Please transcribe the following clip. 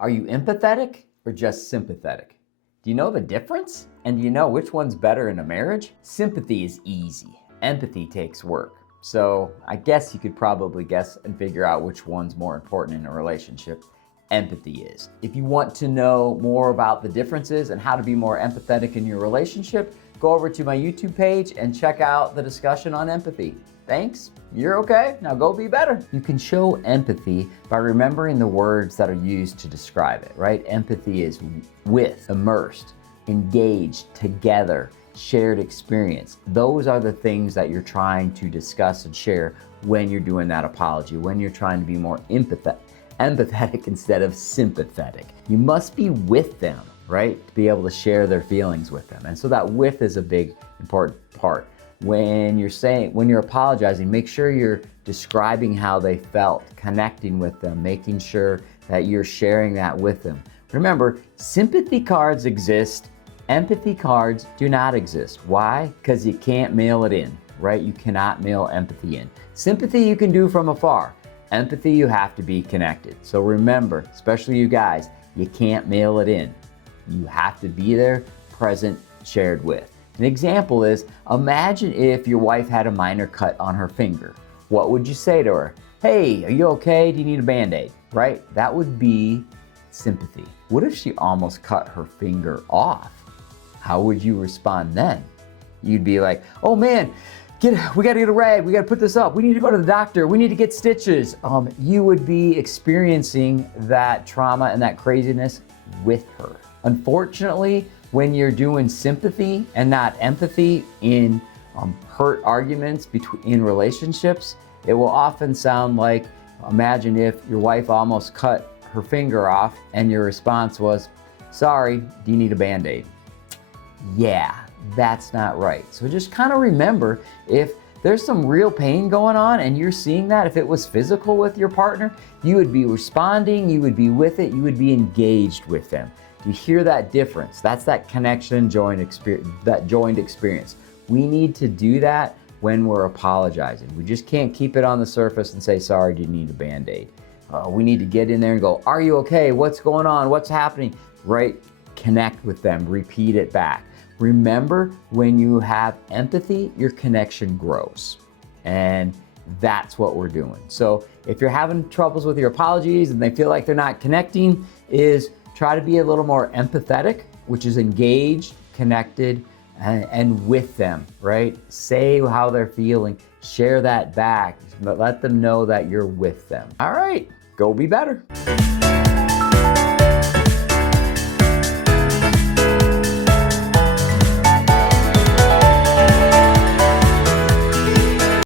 Are you empathetic or just sympathetic? Do you know the difference? And do you know which one's better in a marriage? Sympathy is easy. Empathy takes work. So I guess you could probably guess and figure out which one's more important in a relationship. Empathy is. If you want to know more about the differences and how to be more empathetic in your relationship, go over to my YouTube page and check out the discussion on empathy. Thanks, you're okay, now go be better. You can show empathy by remembering the words that are used to describe it, right? Empathy is with, immersed, engaged, together, shared experience. Those are the things that you're trying to discuss and share when you're doing that apology, when you're trying to be more empathetic instead of sympathetic. You must be with them, right? To be able to share their feelings with them. And so that with is a big, important part. When you're apologizing, make sure you're describing how they felt, connecting with them, making sure that you're sharing that with them. Remember, sympathy cards exist, empathy cards do not exist. Why? Because you can't mail it in, right? You cannot mail empathy in. Sympathy you can do from afar. Empathy, you have to be connected. So remember, especially you guys, you can't mail it in. You have to be there, present, shared with. An example is, imagine if your wife had a minor cut on her finger. What would you say to her? Hey, are you okay? Do you need a Band-Aid? Right? That would be sympathy. What if she almost cut her finger off? How would you respond then? You'd be like, oh man, we gotta get a rag, we gotta put this up, we need to go to the doctor, we need to get stitches. You would be experiencing that trauma and that craziness with her. Unfortunately, when you're doing sympathy and not empathy in hurt arguments in relationships, it will often sound like, imagine if your wife almost cut her finger off and your response was, sorry, do you need a Band-Aid? Yeah, that's not right. So just kind of remember, if there's some real pain going on and you're seeing that, if it was physical with your partner, you would be responding, you would be with it, you would be engaged with them. You hear that difference? That's that connection, joined experience. We need to do that when we're apologizing. We just can't keep it on the surface and say, sorry, do you need a Band-Aid? We need to get in there and go, are you okay? What's going on? What's happening? Right? Connect with them, repeat it back. Remember, when you have empathy, your connection grows. And that's what we're doing. So if you're having troubles with your apologies and they feel like they're not connecting, try to be a little more empathetic, which is engaged, connected, and with them, right? Say how they're feeling, share that back, but let them know that you're with them. All right, go be better.